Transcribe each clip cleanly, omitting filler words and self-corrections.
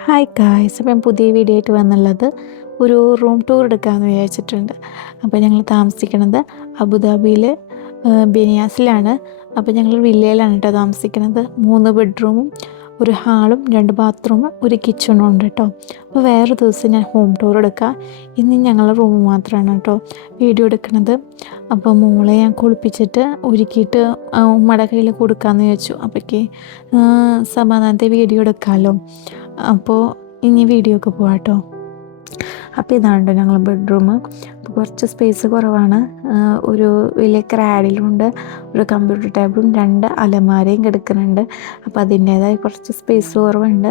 Hi guys, അപ്പം ഞാൻ പുതിയ വീഡിയോ ആയിട്ട് വന്നുള്ളത് ഒരു റൂം ടൂർ എടുക്കാമെന്ന് വിചാരിച്ചിട്ടുണ്ട്. അപ്പോൾ ഞങ്ങൾ താമസിക്കുന്നത് അബുദാബിയിൽ ബനിയാസിലാണ്. അപ്പോൾ ഞങ്ങൾ വില്ലയിലാണ് കേട്ടോ താമസിക്കുന്നത്. 3 ബെഡ്റൂമും ഒരു ഹാളും 2 ബാത്റൂമും ഒരു കിച്ചണും ഉണ്ട് കേട്ടോ. അപ്പോൾ വേറെ ദിവസം ഞാൻ ഹോം ടൂർ എടുക്കാം. ഇന്ന് ഞങ്ങളുടെ റൂം മാത്രമാണ് കേട്ടോ വീഡിയോ എടുക്കുന്നത്. അപ്പോൾ മോളെ ഞാൻ കുളിപ്പിച്ചിട്ട് ഒരുക്കിയിട്ട് ഉമ്മയുടെ കയ്യിൽ കൊടുക്കാമെന്ന് വിചാരിച്ചു. അപ്പോഴേക്ക് സമാധാനത്തെ വീഡിയോ എടുക്കാമല്ലോ. അപ്പോൾ ഇനി വീഡിയോ ഒക്കെ പോകാം കേട്ടോ. അപ്പോൾ ഇതാണ് ഞങ്ങൾ ബെഡ്റൂം. അപ്പോൾ കുറച്ച് സ്പേസ് കുറവാണ്. ഒരു വലിയ ക്രാഡിലുണ്ട്, ഒരു കമ്പ്യൂട്ടർ ടേബിളും 2 അലമാരയും കിടക്കുന്നുണ്ട്. അപ്പോൾ അതിൻ്റേതായ കുറച്ച് സ്പേസ് കുറവുണ്ട്.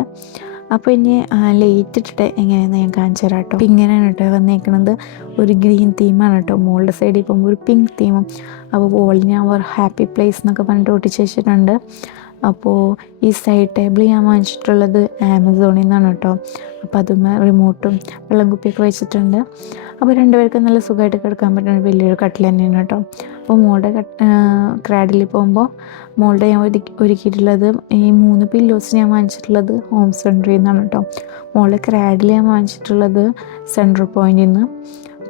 അപ്പോൾ ഇനി ലൈറ്റ് ഇട്ടിട്ട് എങ്ങനെയാണെന്ന് ഞാൻ കാണിച്ചു തരാം കേട്ടോ. അപ്പോൾ ഇങ്ങനെയാണ് കേട്ടോ വന്നേക്കുന്നത്. ഒരു ഗ്രീൻ തീമാണ് കേട്ടോ. മോളുടെ സൈഡിൽ പോകുമ്പോൾ ഒരു പിങ്ക് തീമും. അപ്പോൾ വോളിൽ ഞാൻ ഹാപ്പി പ്ലേസ് എന്നൊക്കെ പറഞ്ഞിട്ട് ഒട്ടിച്ച് വെച്ചിട്ടുണ്ട്. അപ്പോൾ ഈ സൈഡ് ടേബിൾ ഞാൻ വാങ്ങിച്ചിട്ടുള്ളത് ആമസോണിൽ നിന്നാണ് കേട്ടോ. അപ്പോൾ അതും റിമോട്ടും വെള്ളം കുപ്പിയൊക്കെ വെച്ചിട്ടുണ്ട്. അപ്പോൾ 2 പേർക്ക് നല്ല സുഖമായിട്ട് കിടക്കാൻ പറ്റുന്ന വലിയൊരു കട്ടിൽ തന്നെയാണ് കേട്ടോ. അപ്പോൾ മോളുടെ ക്രാഡിൽ പോകുമ്പോൾ മോളുടെ ഞാൻ ഒരുക്കിയിട്ടുള്ളത് ഈ 3 പില്ലോസ് ഞാൻ വാങ്ങിച്ചിട്ടുള്ളത് ഹോം സെൻറ്ററിൽ നിന്നാണ് കേട്ടോ. മോളുടെ ക്രാഡിൽ ഞാൻ വാങ്ങിച്ചിട്ടുള്ളത് സെൻട്രൽ പോയിന്റിൽ നിന്ന്.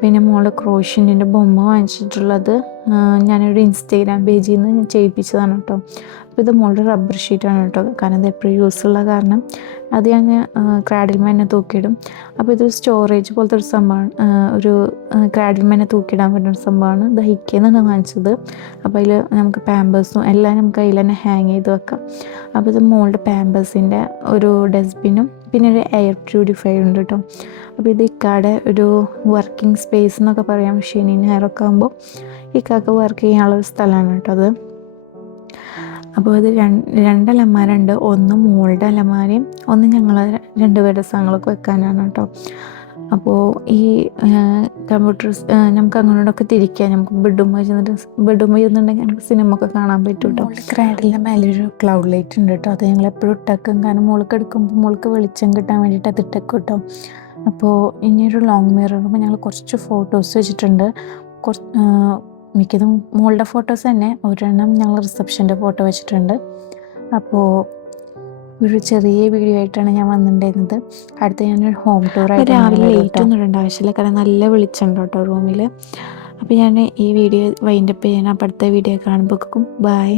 പിന്നെ മോളുടെ ക്രോഷ്യൻ്റെ ബൊമ്മ വാങ്ങിച്ചിട്ടുള്ളത് ഞാനൊരു ഇൻസ്റ്റാഗ്രാം പേജിൽ നിന്ന് ഞാൻ ചെയ്യിപ്പിച്ചതാണ് കേട്ടോ. അപ്പോൾ ഇത് മോളുടെ റബ്ബർ ഷീറ്റാണ് കേട്ടോ. കാരണം ഇത് എപ്പോഴും യൂസുള്ള കാരണം അത് ഞാൻ ക്രാഡിൽമ തന്നെ തൂക്കിയിടും. അപ്പോൾ ഇതൊരു സ്റ്റോറേജ് പോലത്തെ ഒരു സംഭവമാണ്. ഒരു ക്രാഡിൽമ തന്നെ തൂക്കിയിടാൻ പറ്റുന്ന ഒരു സംഭവമാണ്. ഇത് ഹൈക്കെന്നാണ് വാങ്ങിച്ചത്. അപ്പോൾ അതിൽ നമുക്ക് പാമ്പേഴ്സും എല്ലാം നമുക്ക് അതിൽ തന്നെ ഹാങ് ചെയ്ത് വെക്കാം. അപ്പോൾ ഇത് മോളുടെ പാമ്പേഴ്സിൻ്റെ ഒരു ഡസ്റ്റ്ബിനും പിന്നെ ഒരു എയർ പ്യൂരിഫയർ ഉണ്ട് കേട്ടോ. അപ്പോൾ ഇത് ഇക്കാടെ ഒരു വർക്കിംഗ് സ്പേസ് എന്നൊക്കെ പറയാം. ശനി ഞായറൊക്കെ ആകുമ്പോൾ ഇക്കാക്ക് വർക്ക് ചെയ്യാനുള്ളൊരു സ്ഥലമാണ് കേട്ടോ അത്. അപ്പോൾ ഇത് 2 അലമാരുണ്ട്. ഒന്ന് മോളുടെ അലമാരയും ഒന്ന് ഞങ്ങൾ 2 പേരുടെ സാധനങ്ങളൊക്കെ വെക്കാനാണ് കേട്ടോ. അപ്പോൾ ഈ കമ്പ്യൂട്ടേഴ്സ് നമുക്ക് അങ്ങോട്ടൊക്കെ തിരിക്കാം. നമുക്ക് ബെഡ്റൂമിൽ ചെന്നിട്ടുണ്ടെങ്കിൽ നമുക്ക് സിനിമ ഒക്കെ കാണാൻ പറ്റും കേട്ടോ. ക്രാഡിലിൻ്റെ മേലൊരു ക്ലൗഡ് ലൈറ്റ് ഉണ്ട് കേട്ടോ. അത് ഞങ്ങൾ എപ്പോഴും ഇട്ടേക്കും. കാരണം മോൾക്ക് എടുക്കുമ്പോൾ മോൾക്ക് വെളിച്ചം കിട്ടാൻ വേണ്ടിയിട്ട് അത് ഇട്ടേക്കും കേട്ടോ. അപ്പോൾ ഇനിയൊരു ലോങ് മിറർ ഞങ്ങൾ കുറച്ച് ഫോട്ടോസ് വെച്ചിട്ടുണ്ട്. മിക്കതും മോളുടെ ഫോട്ടോസ് തന്നെ. ഒരെണ്ണം ഞങ്ങൾ റിസപ്ഷൻ്റെ ഫോട്ടോ വെച്ചിട്ടുണ്ട്. അപ്പോൾ ഒരു ചെറിയ വീഡിയോ ആയിട്ടാണ് ഞാൻ വന്നിട്ടുണ്ടായിരുന്നത്. അടുത്ത ഞാനൊരു ഹോം ടൂർ ആയിട്ട് രാവിലെ ലേറ്റ് ഒന്നും ഇടേണ്ട ആവശ്യമില്ല. കാരണം നല്ല വെളിച്ചമുണ്ട് കേട്ടോ റൂമിൽ. അപ്പോൾ ഞാൻ ഈ വീഡിയോ വൈൻഡപ്പ് ചെയ്യാൻ. അപ്പോൾ അടുത്ത വീഡിയോ കാണുമ്പോഴേക്കും ബൈ.